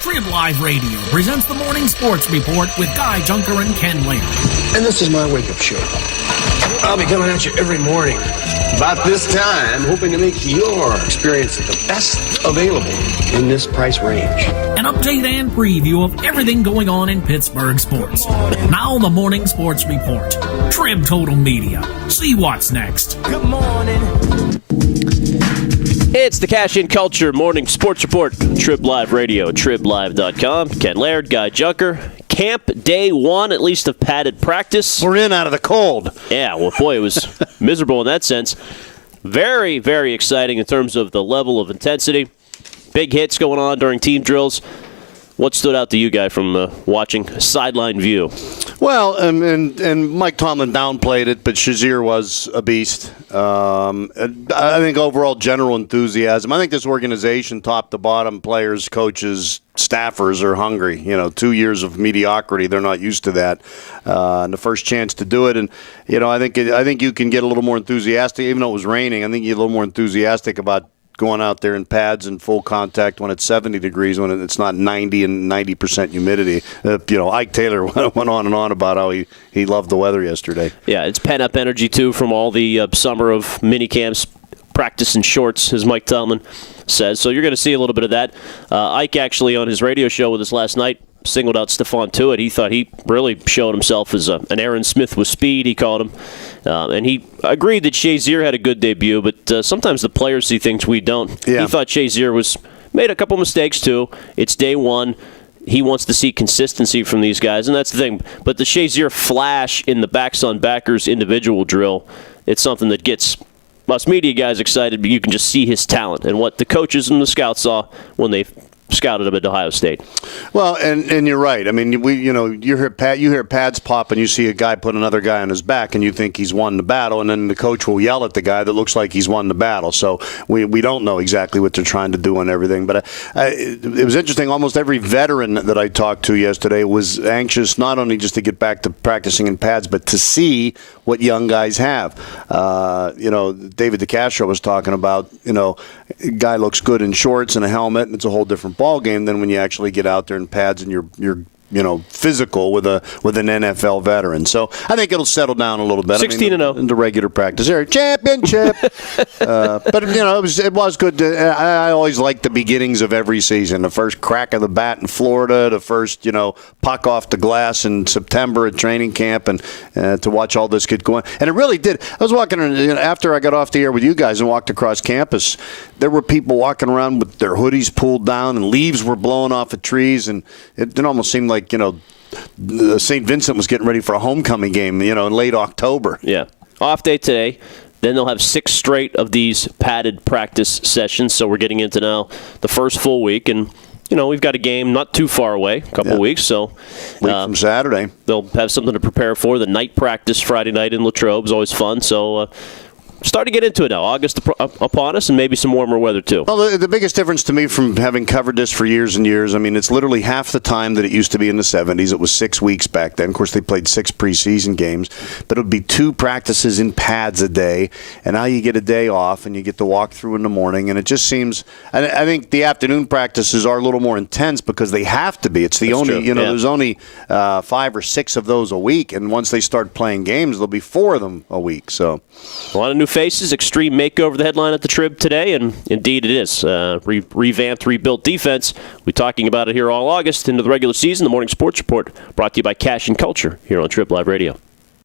Trib Live Radio presents the Morning Sports Report with Guy Junker and Ken Laird. And this is my wake-up show. I'll be coming at you every morning about this time, hoping to make your experience the best available in this price range. An update and preview of everything going on in Pittsburgh sports. Now the Morning Sports Report. Trib Total Media. See what's next. Good morning. It's the Cash In Culture Morning Sports Report. Trib Live Radio, triblive.com. Ken Laird, Guy Junker. Camp day one, at least of padded practice. We're in out of the cold. Yeah, well, boy, it was miserable in that sense. Very, very exciting in terms of the level of intensity. Big hits going on during team drills. What stood out to you, Guy, from watching sideline view? Well, and Mike Tomlin downplayed it, but Shazier was a beast. I think overall general enthusiasm. I think this organization, top to bottom, players, coaches, staffers are hungry. 2 years of mediocrity, they're not used to that. And the first chance to do it, and I think you can get a little more enthusiastic, even though it was raining. I think you get a little more enthusiastic about going out there in pads and full contact when it's 70 degrees, when it's not 90 and 90% humidity. Ike Taylor went on and on about how he loved the weather yesterday. Yeah, it's pent-up energy, too, from all the summer of mini camps, practice in shorts, as Mike Tomlin says. So you're going to see a little bit of that. Ike actually, on his radio show with us last night, singled out Stephon Tuitt. He thought he really showed himself as an Aaron Smith with speed, he called him. And he agreed that Shazier had a good debut, but sometimes the players see things we don't. Yeah. He thought Shazier made a couple mistakes, too. It's day one. He wants to see consistency from these guys, and that's the thing. But the Shazier flash in the backs-on-backers individual drill, it's something that gets us media guys excited, but you can just see his talent and what the coaches and the scouts saw when they scouted him at Ohio State. Well, and you're right. I mean, you hear pads pop and you see a guy put another guy on his back and you think he's won the battle, and then the coach will yell at the guy that looks like he's won the battle. So we don't know exactly what they're trying to do and everything. But it was interesting. Almost every veteran that I talked to yesterday was anxious not only just to get back to practicing in pads, but to see what young guys have. David DeCastro was talking about, a guy looks good in shorts and a helmet, and it's a whole different ball game than when you actually get out there in pads and you're physical with an NFL veteran. So I think it'll settle down a little bit. 16-0 in the regular practice. There, championship. But it was good. I always like the beginnings of every season. The first crack of the bat in Florida, the first puck off the glass in September at training camp, and to watch all this get going. And it really did. I was walking after I got off the air with you guys and walked across campus. There were people walking around with their hoodies pulled down and leaves were blowing off of trees, and it almost seemed like St. Vincent was getting ready for a homecoming game, in late October. Yeah. Off day today. Then they'll have 6 straight of these padded practice sessions. So we're getting into now the first full week. And, we've got a game not too far away, a couple weeks. So week from Saturday. They'll have something to prepare for. The night practice Friday night in Latrobe is always fun. So start to get into it now. August upon us, and maybe some warmer weather, too. Well, the biggest difference to me from having covered this for years and years, it's literally half the time that it used to be in the 70s. It was 6 weeks back then. Of course, they played 6 preseason games, but it would be 2 practices in pads a day, and now you get a day off, and you get to walk through in the morning, and it just seems – I think the afternoon practices are a little more intense because they have to be. It's the only – there's only 5 or 6 of those a week, and once they start playing games, there'll be 4 of them a week. So a lot of new faces, extreme makeover, the headline at the Trib today, and indeed it is. Revamped, rebuilt defense. We're talking about it here all August into the regular season. The Morning Sports Report brought to you by Cash and Culture here on Trib Live Radio.